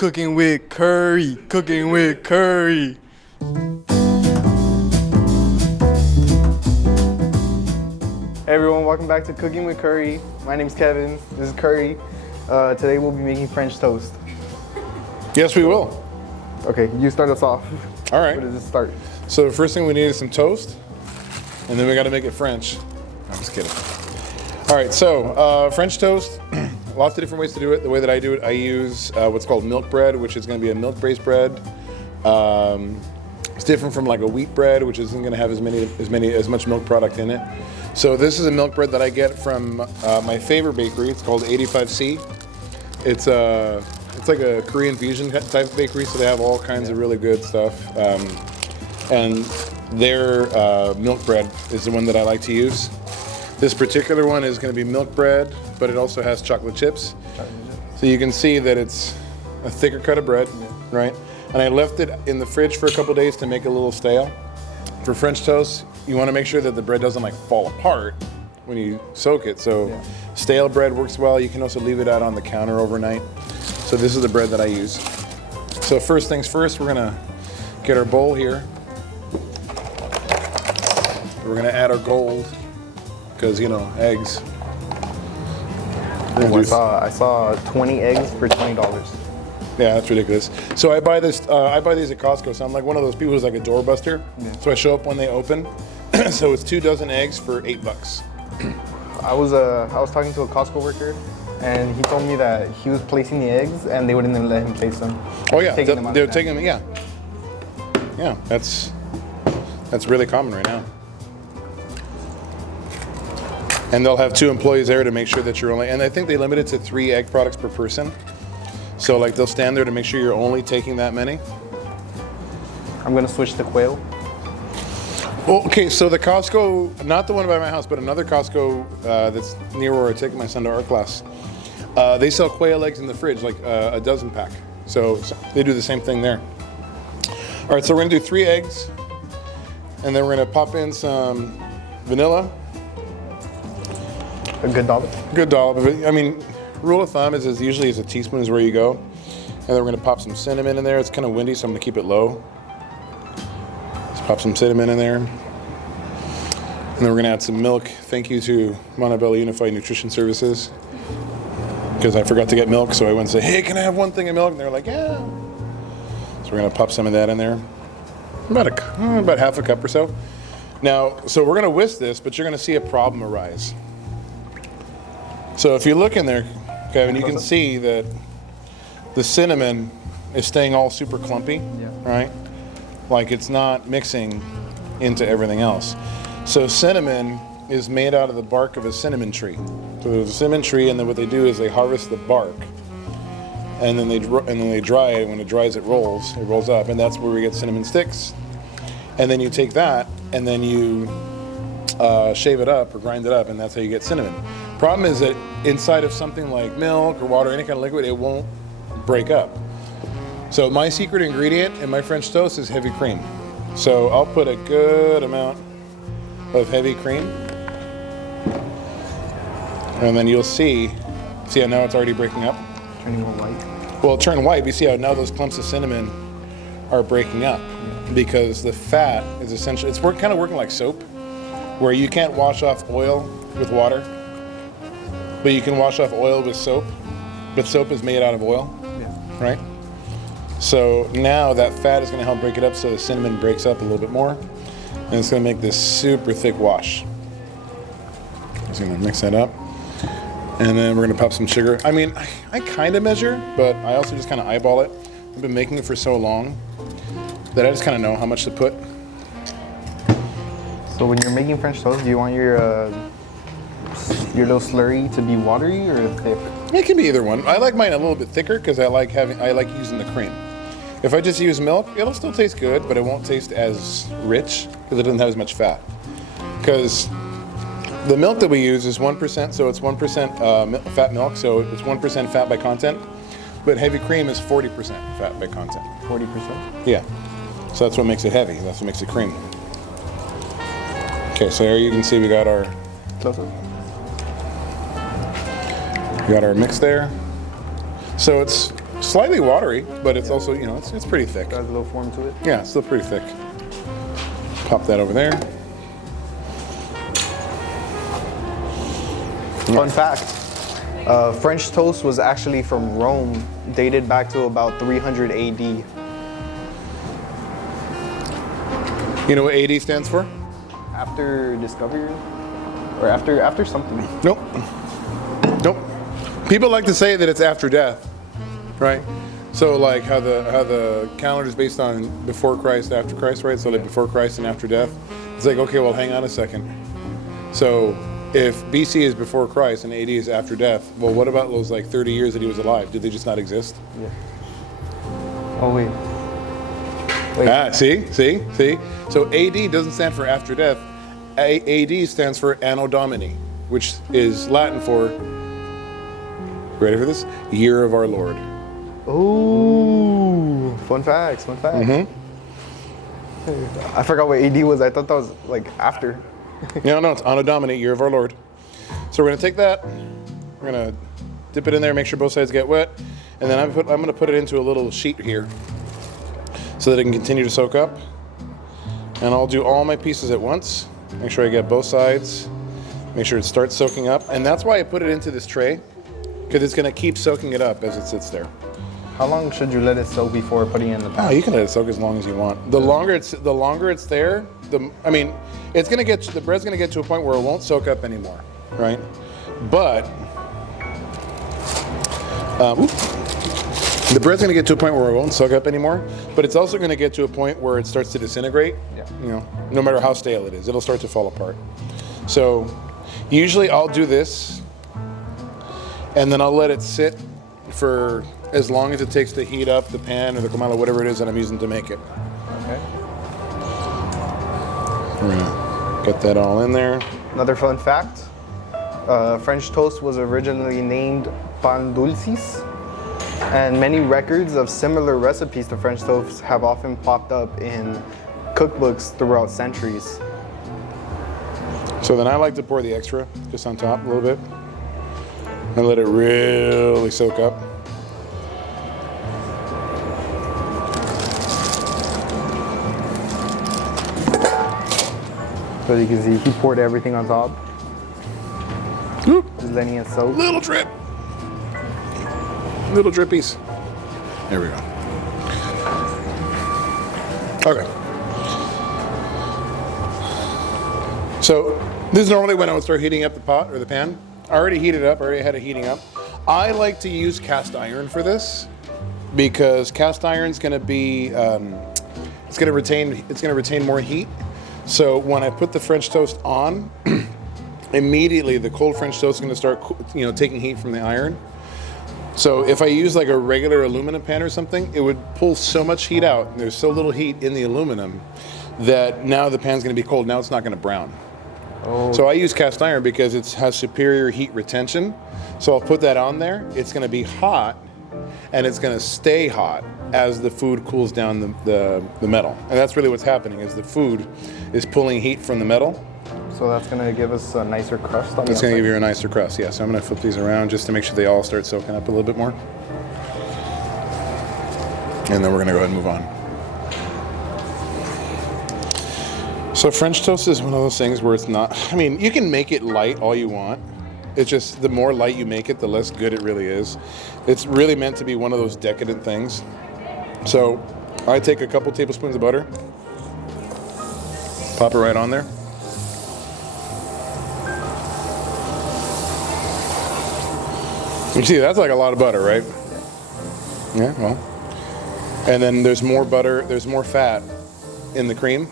Cooking with Kuri. Cooking with Kuri. Hey everyone, welcome back to Cooking with Kuri. My name's Kevin. This is Kuri. Today we'll be making French toast. Yes, we will. Okay, you start us off. All right. Where does it start? So the first thing we need is some toast, and then we got to make it French. I'm just kidding. All right, so French toast, lots of different ways to do it. The way that I do it, I use what's called milk bread, which is going to be a milk-based bread. It's different from like a wheat bread, which isn't going to have as much milk product in it. So this is a milk bread that I get from my favorite bakery. It's called 85C. It's like a Korean fusion type of bakery, so they have all kinds of really good stuff. And their milk bread is the one that I like to use. This particular one is going to be milk bread, but it also has chocolate chips. So you can see that it's a thicker cut of bread, right? And I left it in the fridge for a couple days to make it a little stale. For French toast, you want to make sure that the bread doesn't like fall apart when you soak it. So stale bread works well. You can also leave it out on the counter overnight. So this is the bread that I use. So first things first, we're gonna get our bowl here. We're gonna add our gold, because you know, eggs. I saw 20 eggs for $20. Yeah, that's ridiculous. So I buy these at Costco. So I'm like one of those people who's like a doorbuster. Yeah. So I show up when they open. So it's 2 dozen eggs for $8. I was talking to a Costco worker, and he told me that he was placing the eggs, and they wouldn't even let him place them. Oh yeah, they're taking them. Yeah, yeah, that's really common right now. And they'll have 2 employees there to make sure that you're only. And I think they limit it to 3 egg products per person. So like they'll stand there to make sure you're only taking that many. I'm gonna switch to quail. Well, okay, so the Costco, not the one by my house, but another Costco that's near where I take my son to art class, they sell quail eggs in the fridge, like a dozen pack. So they do the same thing there. All right, so we're gonna do 3 eggs, and then we're gonna pop in some vanilla. A good dollop? Good dollop of it. I mean, rule of thumb is usually a teaspoon is where you go. And then we're gonna pop some cinnamon in there. It's kind of windy, so I'm gonna keep it low. Let's pop some cinnamon in there. And then we're gonna add some milk. Thank you to Montebello Unified Nutrition Services. Because I forgot to get milk, so I went and said, hey, can I have 1 thing of milk? And they're like, yeah. So we're gonna pop some of that in there. About half a cup or so. Now, so we're gonna whisk this, but you're gonna see a problem arise. So if you look in there, Kevin, you can see that the cinnamon is staying all super clumpy, right? Like it's not mixing into everything else. So cinnamon is made out of the bark of a cinnamon tree. So there's a cinnamon tree, and then what they do is they harvest the bark, and then they dry it. When it dries, it rolls up, and that's where we get cinnamon sticks. And then you take that, and then you shave it up or grind it up, and that's how you get cinnamon. Problem is that inside of something like milk or water, any kind of liquid, it won't break up. So my secret ingredient in my French toast is heavy cream. So I'll put a good amount of heavy cream. And then you'll see how now it's already breaking up? Turning more white. Well, it turned white, but you see how now those clumps of cinnamon are breaking up because the fat is essentially, it's kind of working like soap, where you can't wash off oil with water. But you can wash off oil with soap, but soap is made out of oil, right? So now that fat is gonna help break it up so the cinnamon breaks up a little bit more, and it's gonna make this super thick wash. Just gonna mix that up. And then we're gonna pop some sugar. I mean, I kind of measure, but I also just kind of eyeball it. I've been making it for so long that I just kind of know how much to put. So when you're making French toast, do you want your little slurry to be watery or thick? It can be either one. I like mine a little bit thicker because I like using the cream. If I just use milk, it'll still taste good, but it won't taste as rich because it doesn't have as much fat. Because the milk that we use is 1%, so it's 1% fat milk, so it's 1% fat by content. But heavy cream is 40% fat by content. 40%? Yeah. So that's what makes it heavy. That's what makes it creamy. Okay, so here you can see we got our We got our mix there. So it's Slightly watery, but it's also, you know, it's pretty thick. Got a little form to it. Yeah, it's still pretty thick. Pop that over there. Fun fact, French toast was actually from Rome, dated back to about 300 AD. You know what AD stands for? After discovery? Or after something. Nope. Nope. People like to say that it's after death, right? So like how the calendar is based on before Christ, after Christ, right? So like before Christ and after death. It's like, okay, well, hang on a second. So if BC is before Christ and AD is after death, well, what about those like 30 years that he was alive? Did they just not exist? Yeah. Oh, wait. Ah, see? So AD doesn't stand for after death. AD stands for Anno Domini, which is Latin for, ready for this? Year of our Lord. Ooh, fun facts. Mm-hmm. I forgot what AD was. I thought that was like after. No, it's Anno Domini, Year of our Lord. So we're gonna take that, we're gonna dip it in there, make sure both sides get wet, and then I'm gonna put it into a little sheet here so that it can continue to soak up. And I'll do all my pieces at once. Make sure I get both sides. Make sure it starts soaking up. And that's why I put it into this tray, because it's gonna keep soaking it up as it sits there. How long should you let it soak before putting it in the pan? Oh, you can let it soak as long as you want. The longer it's there, the bread's gonna get to a point where it won't soak up anymore, right? But the bread's gonna get to a point where it won't soak up anymore, but it's also gonna get to a point where it starts to disintegrate. Yeah. You know, no matter how stale it is, it'll start to fall apart. So usually I'll do this, and then I'll let it sit for as long as it takes to heat up the pan or the comal, whatever it is that I'm using to make it. Okay. We're gonna get that all in there. Another fun fact, French toast was originally named pan dulcis, and many records of similar recipes to French toast have often popped up in cookbooks throughout centuries. So then I like to pour the extra just on top a little bit and let it really soak up. So you can see he poured everything on top. Whoop. Just letting it soak. Little drip. Little drippies. There we go. Okay. So this is normally when I would start heating up the pot or the pan. I already heated up, I already had it heating up. I like to use cast iron for this because cast iron's gonna be, it's gonna retain more heat. So when I put the French toast on, immediately the cold French toast is gonna start, taking heat from the iron. So if I use like a regular aluminum pan or something, it would pull so much heat out, and there's so little heat in the aluminum that now the pan's gonna be cold, now it's not gonna brown. Oh. So I use cast iron because it has superior heat retention. So I'll put that on there. It's gonna be hot, and it's gonna stay hot as the food cools down the metal. And that's really what's happening, is the food is pulling heat from the metal. So that's gonna give us a nicer crust on the It's gonna outside? give you a nicer crust, yeah. So I'm gonna flip these around just to make sure they all start soaking up a little bit more. And then we're gonna go ahead and move on. So French toast is one of those things where it's not, you can make it light all you want. It's just the more light you make it, the less good it really is. It's really meant to be one of those decadent things. So I take a couple tablespoons of butter, pop it right on there. You see, that's like a lot of butter, right? Yeah, well. And then there's more butter, there's more fat in the cream.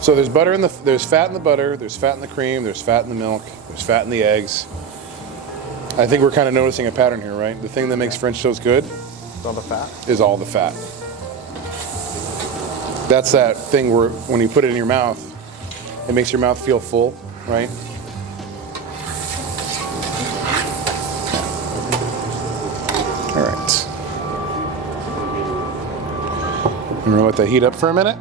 So there's fat in the butter, there's fat in the cream, there's fat in the milk, there's fat in the eggs. I think we're kind of noticing a pattern here, right? The thing that makes French toast good It's all the fat? is all the fat. That's that thing where when you put it in your mouth, it makes your mouth feel full, right? All right. I'm gonna let that heat up for a minute.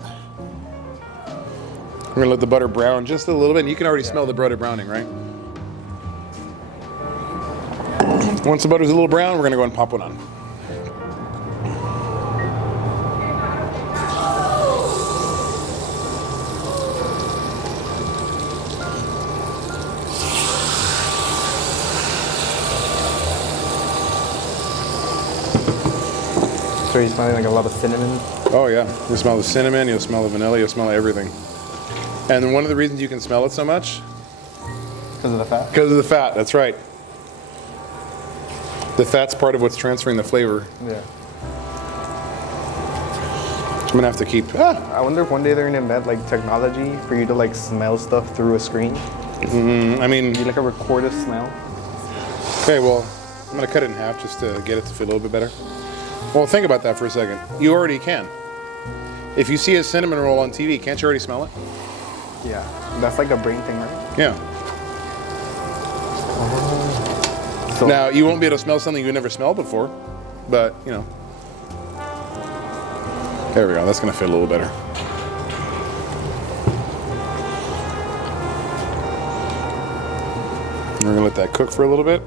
We're gonna let the butter brown just a little bit. And you can already smell the butter browning, right? Once the butter's a little brown, we're gonna go ahead and pop one on. sure you're smelling like a lot of cinnamon. Oh yeah, you smell the cinnamon, you'll smell the vanilla, you'll smell everything. And one of the reasons you can smell it so much? Because of the fat? Because of the fat, that's right. The fat's part of what's transferring the flavor. Yeah. I'm gonna have to keep. I wonder if one day they're gonna invent like technology for you to like smell stuff through a screen. I mean, You like a recorded smell. okay, well, I'm gonna cut it in half just to get it to feel a little bit better. Well, think about that for a second. You already can. If you see a cinnamon roll on TV, can't you already smell it? Yeah. That's like a brain thing, right? Yeah. So Now, you won't be able to smell something you never smelled before, but, you know. There we go, that's gonna fit a little better. We're gonna let that cook for a little bit.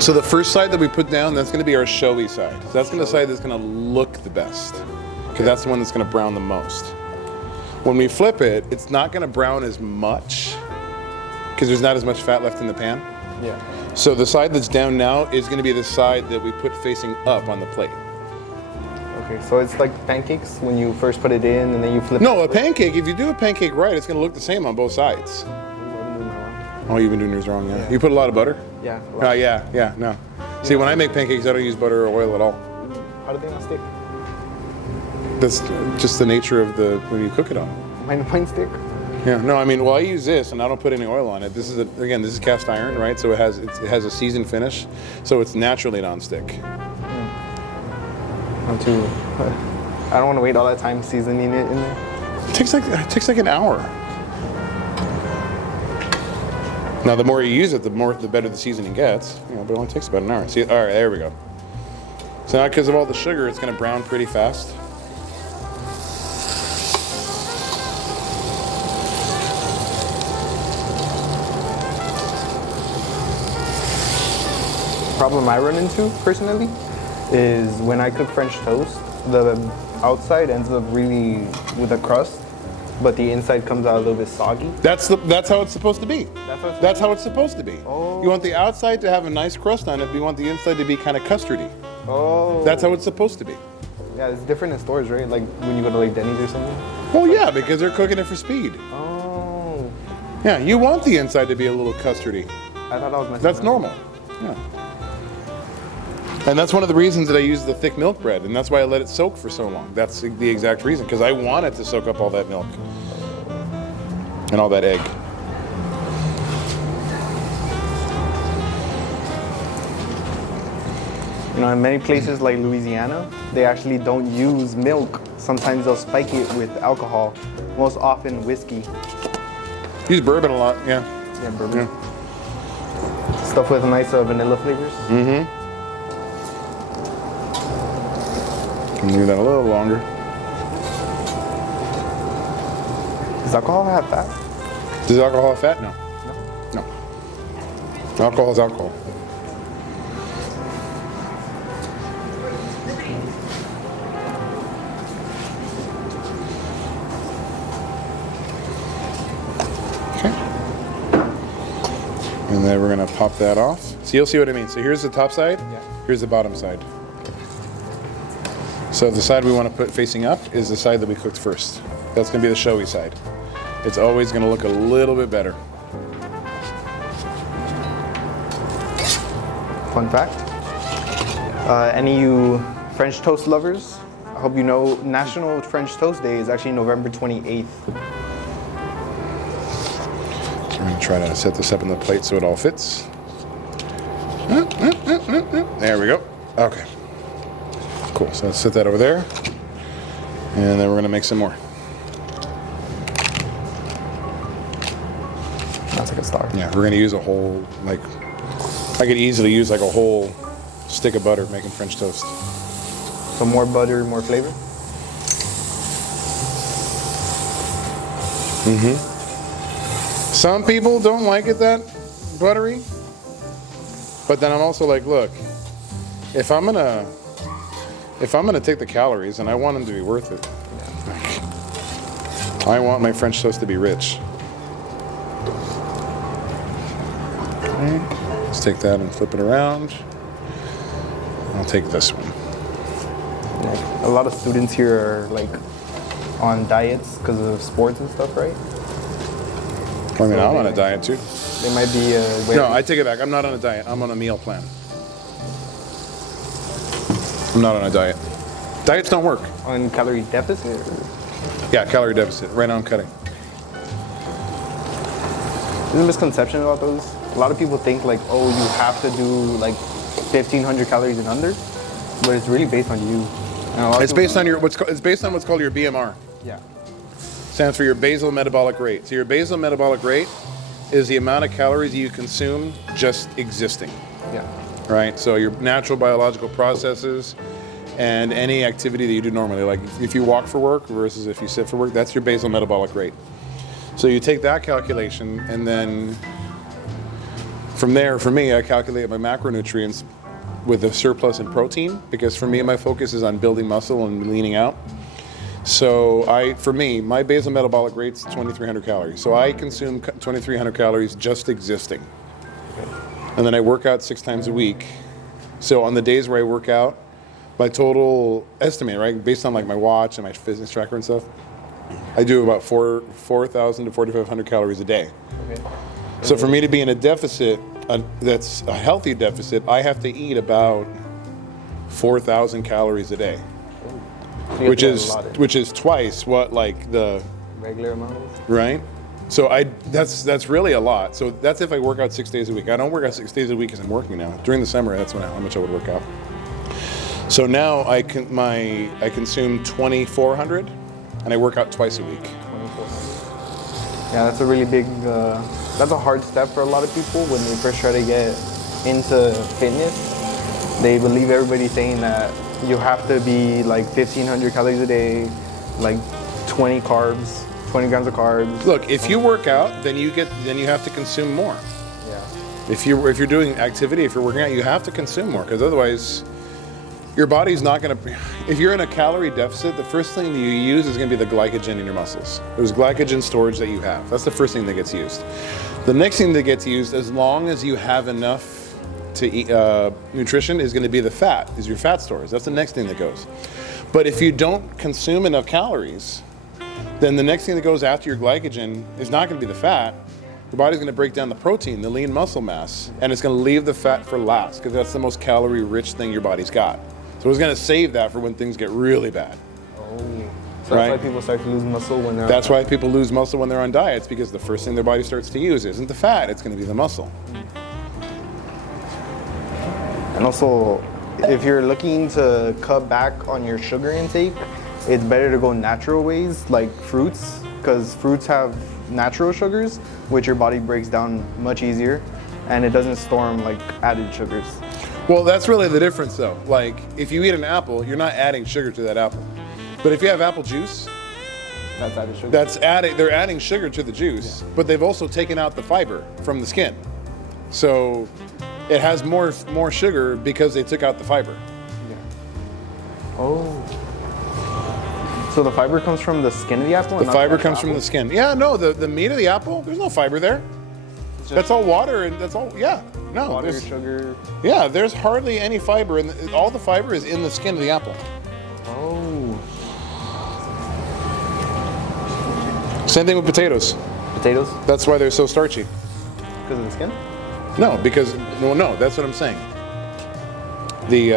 So the first side that we put down, that's gonna be our showy side. So that's gonna side that's gonna look the best, because that's the one that's gonna brown the most. When we flip it, it's not gonna brown as much, because there's not as much fat left in the pan. yeah. So the side that's down now is gonna be the side that we put facing up on the plate. Okay, so it's like pancakes when you first put it in and then you flip No, it. a pancake, if you do a pancake right, it's gonna look the same on both sides. Oh, you've been doing yours wrong, yeah. You put a lot of butter? Yeah. Oh, yeah, no. See, when I make pancakes, I don't use butter or oil at all. How do they not stick? That's just the nature of when you cook it on. Mine stick. Yeah, no, I mean, well, I use this and I don't put any oil on it. This is, again, this is cast iron, right? So it has a seasoned finish, so it's naturally nonstick. I'm too. I don't want to wait all that time seasoning it in there. It takes like an hour. Now, the more you use it, the better the seasoning gets. You know, but it only takes about an hour. See, all right, there we go. So now, because of all the sugar, it's going to brown pretty fast. Problem I run into personally is when I cook French toast, the outside ends up really with a crust, but the inside comes out a little bit soggy. That's how it's supposed to be. That's how it's supposed to be. Oh. You want the outside to have a nice crust on it, but you want the inside to be kind of custardy. Oh. That's how it's supposed to be. Yeah, it's different in stores, right? Like when you go to like Denny's or something. Well, yeah, because they're cooking it for speed. Oh. Yeah, you want the inside to be a little custardy. I thought that was my. That's normal. Yeah. And that's one of the reasons that I use the thick milk bread, and that's why I let it soak for so long. That's the exact reason, because I want it to soak up all that milk and all that egg. You know, in many places like Louisiana, they actually don't use milk. Sometimes they'll spike it with alcohol, most often whiskey. Use bourbon a lot, yeah. Yeah, bourbon. Yeah. Stuff with nice vanilla flavors. Mm-hmm. Can do that a little longer. Does alcohol have fat? Does alcohol have fat? No. No. Alcohol is alcohol. Okay. And then we're gonna pop that off. So you'll see what I mean. So here's the top side, here's the bottom side. So the side we want to put facing up is the side that we cooked first. That's gonna be the showy side. It's always gonna look a little bit better. Fun fact. Any of you French toast lovers, I hope you know National French Toast Day is actually November 28th. So we're gonna try to set this up on the plate so it all fits. There we go. Okay. Cool, so let's set that over there. And then we're gonna make some more. That's like a star. Yeah, we're gonna use a whole, like, I could easily use like a whole stick of butter making French toast. So more butter, more flavor? Mm-hmm. Some people don't like it that buttery. But then I'm also like, look, if I'm gonna take the calories and I want them to be worth it, I want my French toast to be rich. Okay, let's take that and flip it around. I'll take this one. A lot of students here are like on diets because of sports and stuff, right? I mean, I'm on a diet too. They might be. No, I take it back. I'm not on a diet. I'm on a meal plan. I'm not on a diet. Diets don't work. On calorie deficit? Yeah, calorie deficit. Right now I'm cutting. There's a misconception about those. A lot of people think like, oh, you have to do like 1,500 calories and under, but it's really based on you. It's based on it's based on what's called your BMR. Yeah. Stands for your basal metabolic rate. So your basal metabolic rate is the amount of calories you consume just existing. Yeah. Right? So your natural biological processes and any activity that you do normally, like if you walk for work versus if you sit for work, that's your basal metabolic rate. So you take that calculation, and then from there, for me, I calculate my macronutrients with a surplus in protein, because for me, my focus is on building muscle and leaning out. So for me, my basal metabolic rate is 2,300 calories. So I consume 2,300 calories just existing. And then I work out 6 times a week. So on the days where I work out, my total estimate, right, based on like my watch and my fitness tracker and stuff, I do about 4,000 to 4,500 calories a day. Okay. So for me to be in a deficit, that's a healthy deficit, I have to eat about 4,000 calories a day, which is twice what like the regular amount. Right. So that's really a lot. So that's if I work out 6 days a week. I don't work out 6 days a week because I'm working now. During the summer, that's how much I would work out. So now I consume 2,400, and I work out twice a week. 2,400. Yeah, that's a really big. That's a hard step for a lot of people when they first try to get into fitness. They believe everybody saying that you have to be like 1,500 calories a day, like 20 grams of carbs. Look, if you work out, then you have to consume more. Yeah. If you're doing activity, if you're working out, you have to consume more, because otherwise your body's not going to. If you're in a calorie deficit, the first thing that you use is going to be the glycogen in your muscles. There's glycogen storage that you have. That's the first thing that gets used. The next thing that gets used, as long as you have enough to eat, nutrition, is going to be the fat, is your fat stores. That's the next thing that goes. But if you don't consume enough calories, then the next thing that goes after your glycogen is not going to be the fat. Your body's going to break down the protein, the lean muscle mass, and it's going to leave the fat for last, because that's the most calorie-rich thing your body's got. So it's going to save that for when things get really bad. Oh. So that's why people start to lose muscle when they're. That's why people lose muscle when they're on diets, because the first thing their body starts to use isn't the fat; it's going to be the muscle. And also, if you're looking to cut back on your sugar intake, it's better to go natural ways like fruits, because fruits have natural sugars, which your body breaks down much easier, and it doesn't store them like added sugars. Well, that's really the difference, though. Like, if you eat an apple, you're not adding sugar to that apple. But if you have apple juice, that's added sugar. They're adding sugar to the juice, but they've also taken out the fiber from the skin. So it has more sugar because they took out the fiber. Yeah. Oh. So the fiber comes from the skin of the apple? The fiber comes from the skin. Yeah, no, the meat of the apple, there's no fiber there. That's all water, and that's all, yeah. No, water, sugar. Yeah, there's hardly any fiber, and all the fiber is in the skin of the apple. Oh. Same thing with potatoes. Potatoes? That's why they're so starchy. Because of the skin? No, no, that's what I'm saying. The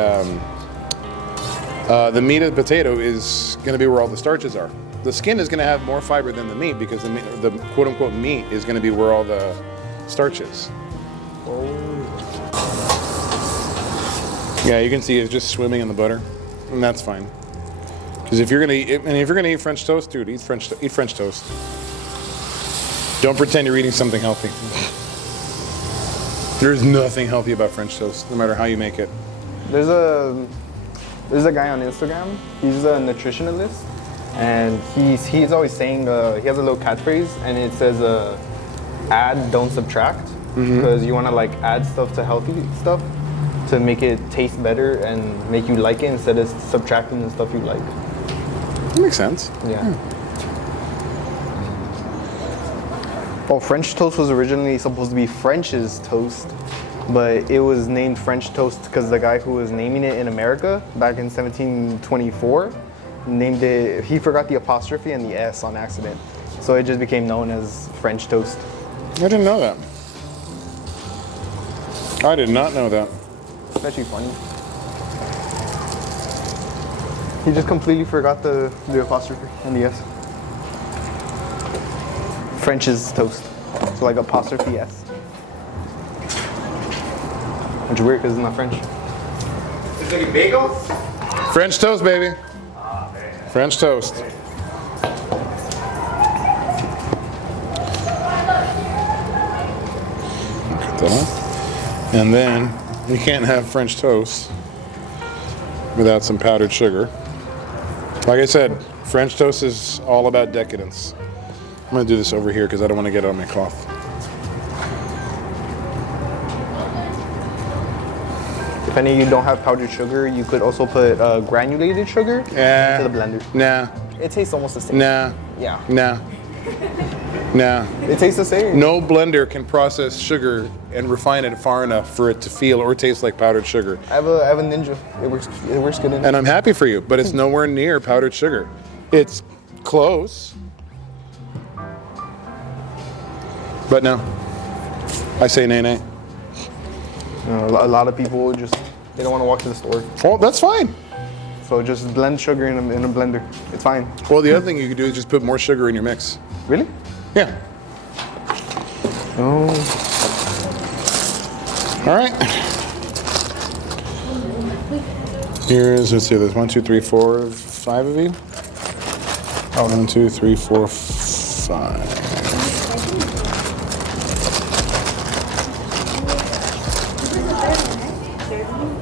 meat of the potato is going to be where all the starches are. The skin is going to have more fiber than the meat, because the quote-unquote meat is going to be where all the starch is. Oh. Yeah, you can see it's just swimming in the butter, and that's fine. Because if you're gonna eat French toast, dude, eat French toast. Don't pretend you're eating something healthy. There's nothing healthy about French toast, no matter how you make it. There's a guy on Instagram. He's a nutritionalist, and he's always saying he has a little catchphrase, and it says add, don't subtract, because you want to like add stuff to healthy stuff to make it taste better and make you like it, instead of subtracting the stuff you like. That makes sense. Yeah. Oh, French toast was originally supposed to be French's toast, but it was named French toast because the guy who was naming it in America back in 1724 named it. He forgot the apostrophe and the S on accident, so it just became known as French toast. I didn't know that. I did not know that. It's actually funny. He just completely forgot the apostrophe and the S. French is toast, so like apostrophe S. Which is weird because it's not French. Is it a bagel? French toast, baby. French toast. Cut that off. And then you can't have French toast without some powdered sugar. Like I said, French toast is all about decadence. I'm gonna do this over here because I don't want to get it on my cloth. If any of you don't have powdered sugar, you could also put granulated sugar into the blender. Nah, It tastes almost the same. nah, Yeah. nah, nah. It tastes the same. No blender can process sugar and refine it far enough for it to feel or taste like powdered sugar. I have a Ninja. It works good in And I'm happy for you, but it's nowhere near powdered sugar. It's close. But no. I say nay nay. A lot of people just they don't want to walk to the store, Oh, that's fine. so just blend sugar in a blender. It's fine. Well, the other thing you could do is just put more sugar in your mix. Really? Yeah. Oh. All right. Here's, let's see, there's 1, 2, 3, 4, 5 of you. Oh, 1, 2, 3, 4, 5.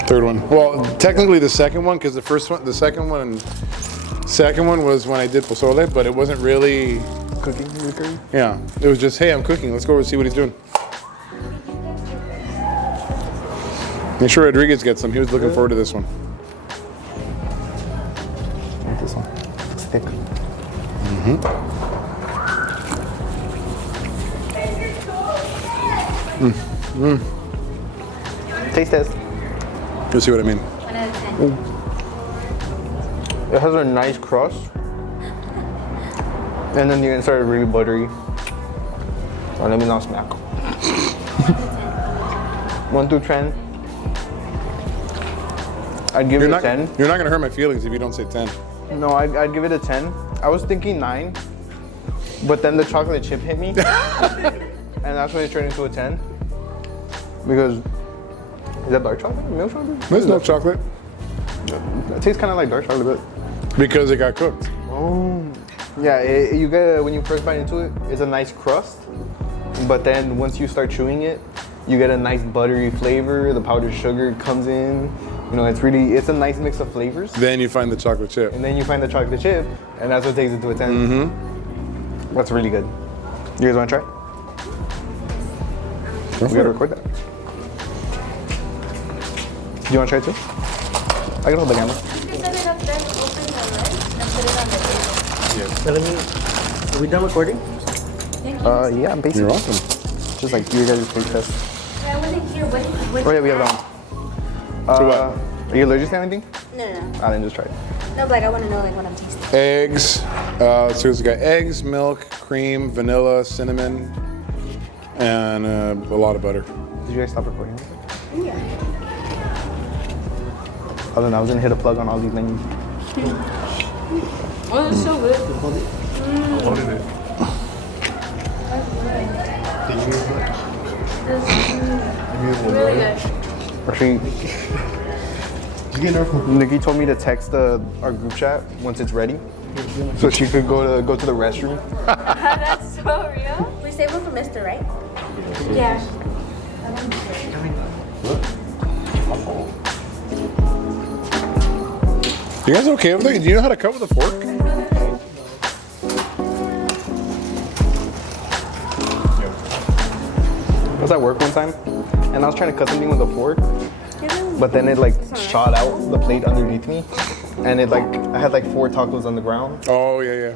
Third one. Well, technically the second one, because the second one was when I did pozole, but it wasn't really Cooking recurring. Yeah, it was just, hey, I'm cooking. Let's go over and see what he's doing. Make sure Rodriguez gets some. He was looking forward to this one. Like this one. It's thick. Taste test. You'll see what I mean. 1 out of 10. It has a nice crust, and then the inside is really buttery. Oh, let me not smack. 1 through 10. I'd give it a 10. You're not gonna hurt my feelings if you don't say 10. No, I'd give it a 10. I was thinking 9, but then the chocolate chip hit me, and that's when it turned into a 10. Because, is that dark chocolate? Milk chocolate? There's no chocolate It tastes kind of like dark chocolate, but. because it got cooked. Oh. Yeah, you get when you first bite into it, it's a nice crust, but then once you start chewing it, you get a nice buttery flavor. The powdered sugar comes in. You know, it's a nice mix of flavors. Then you find the chocolate chip. And then you find the chocolate chip, and that's what takes it to a 10. Mm-hmm. That's really good. You guys want to try? We gotta record that. Do you want to try it too? I can hold the camera. You can set it up there, open the lid, and put it on the table. Are we done recording? Thank you. Yeah, basically. You're welcome. Just like your guys' taste test. I wasn't here. What Oh yeah, we have that one. So what? Are you allergic to anything? No. I didn't just try it. No, but like, I want to know like what I'm tasting. Eggs. Let's see what's got. Eggs, milk, cream, vanilla, cinnamon, and a lot of butter. Did you guys stop recording? Yeah. Other than I was gonna hit a plug on all these menus. Oh, it's so good. What is it? Did you use what? Really good. Actually, Did you get enough? Nikki told me to text our group chat once it's ready, so she could go to the restroom. That's so real. We saved one for Mister, right? Yeah. You guys okay over there? Do you know how to cut with a fork? I was at work one time, and I was trying to cut something with a fork, but then it like shot out the plate underneath me, and it like I had like 4 tacos on the ground. Oh, yeah, yeah.